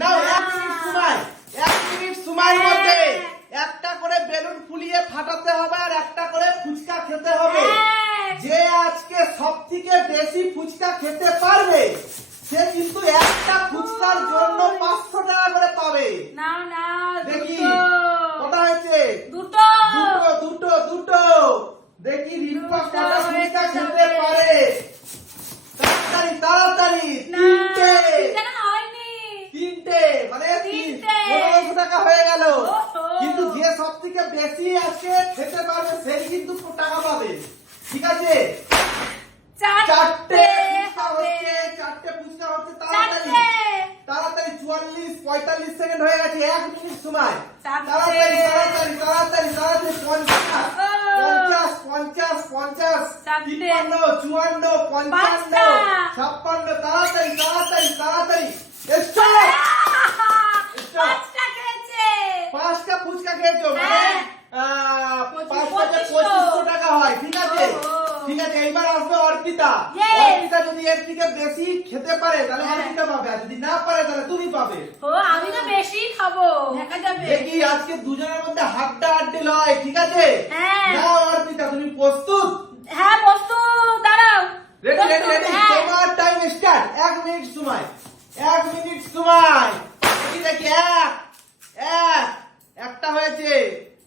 নাও 1 minute সময়, 1 minute সময়ের মধ্যে একটা করে বেলুন ফুলিয়ে ফাটাতে হবে আর একটা করে ফুচকা খেতে হবে। যে আজকে সবথেকে বেশি ফুচকা খেতে পারবে সে কিন্তু একটা ফুচকার জন্য 500 টাকা করে পাবে। না না দেখি দুটো কটা হয়েছে? দুটো দুটো দুটো দুটো। দেখি রিম্পা কটা ফুচকা খেতে পারে। তাড়াতাড়ি তাড়াতাড়ি। না, তিনটে তিনটে না, হয়নি। তিনটে মানে তিনটে। 1500 টাকা হয়ে গেল। ওহো। কিন্তু যে সব থেকে বেশি আজকে খেতে পারবে সেই কিন্তু টাকা পাবে। ঠিক আছে? চারটে ফুচকা হচ্ছে, চারটে ফুচকা হচ্ছে। তাড়াতাড়ি তাড়াতাড়ি। 44 45 সেকেন্ড হয়ে গেছে। 1 মিনিট সময়। চারটে। তাড়াতাড়ি তাড়াতাড়ি তাড়াতাড়ি তাড়াতাড়ি। 50 50 50 50 চারটে। 53 54 পাঁচটা। 55 56। তাড়াতাড়ি তাড়াতাড়ি তাড়াতাড়ি। স্টপ। পাঁচটা খেয়েছে। 5টা ফুচকা খেয়েছো মানে হ্যাঁ। 5টাতে 2500 টাকা হয়। ঠিক আছে? ঠিক আছে, এইবার আসবে অর্পিতা। Yes. অর্পিতা যদি এর থেকে বেশি খেতে পারে তাহলে হ্যাঁ। অর্পিতা পাবে, আর যদি না পারে তাহলে তুমি পাবে। ও আমি তো বেশি খাবো, দেখা যাবে। দেখি আজকে দুজনের মধ্যে হাড্ডাহাড্ডি লড়াই। ঠিক আছে? হ্যাঁ। নাও অর্পিতা, তুমি প্রস্তুত? হ্যাঁ প্রস্তুত, দাঁড়াও। Ready ready ready. হ্যাঁ। তোমার টাইম স্টার্ট। 1 মিনিট সময়। 1 মিনিট সময়। দেখি দেখি। একটা হয়েছে।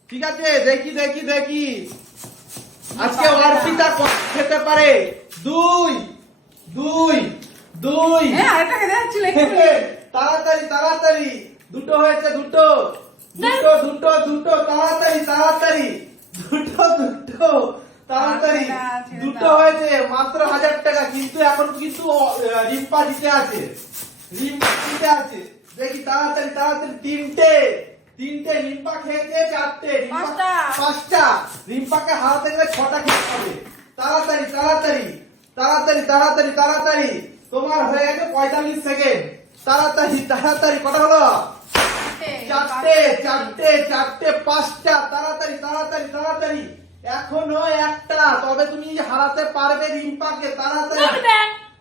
ঠিক আছে, দেখি দেখি দেখি আজকে অর্পিতা কত খেতে পারে। 2 2 2। আরেকটা খেতে যাচ্ছিল তাড়াতাড়ি তাড়াতাড়ি। দুটো হয়েছে, দুটো দুটো দুটো দুটো। তাড়াতাড়ি তাড়াতাড়ি। দুটো দুটো তাড়াতাড়ি। দুটো হয়েছে মাত্র 1000 টাকা। কিন্তু এখন কিন্তু রিম্পা দিতে আছে, রিম্পা দিতে আছে। দেখি তাড়াতাড়ি তাড়াতাড়ি। তিনটে তিনটে। রিম্পা খেয়েছে 4টে। পাঁচটা। 5টা। রিম্পাকে হারাতে গেলে 6টা খেতে হবে। তাড়াতাড়ি তাড়াতাড়ি তাড়াতাড়ি তাড়াতাড়ি তাড়াতাড়ি। তোমার হয়ে গেছে 45 সেকেন্ড। তাড়াতাড়ি তাড়াতাড়ি। কটা হলো? 4টে 4টে 4টে 5টা। তাড়াতাড়ি তাড়াতাড়ি তাড়াতাড়ি। এখনো একটা, তবে তুমি হারাতে পারবে রিম্পাকে। তাড়াতাড়ি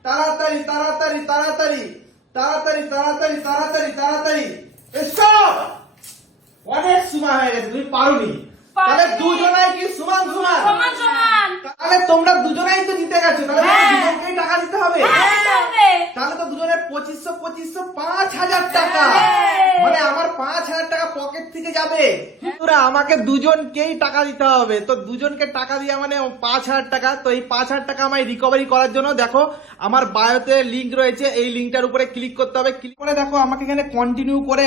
তাড়াতাড়ি তাড়াতাড়ি তাড়াতাড়ি তাড়াতাড়ি তাড়াতাড়ি তাড়াতাড়ি তাড়াতাড়ি। স্টপ। অনেক সময় হয়ে গেছে, তুমি পারোনি। তাহলে দুজনাই কি সমান সমান? সমান সমান। তাহলে তোমরা দুজনাই তো জিতে গেছো। তাহলে হ্যাঁ। দুজনকেই টাকা দিতে হবে। হ্যাঁ, দিতে হবে। তাহলে তো দুজনের 2500 2500 5000 টাকা। হ্যাঁ। মানে আমার 5000 টাকা পকেট থেকে যাবে। তোরা আমাকে দুজনকেই টাকা দিতে হবে। তো দুজনকে টাকা দিয়ে মানে 5000 টাকা। তো এই 5000 টাকা আমায় রিকভারি করার জন্য দেখো আমার বায়োতে লিংক রয়েছে, এই লিংকটার উপরে ক্লিক করতে হবে। ক্লিক করে দেখো আমাকে এখানে কন্টিনিউ করে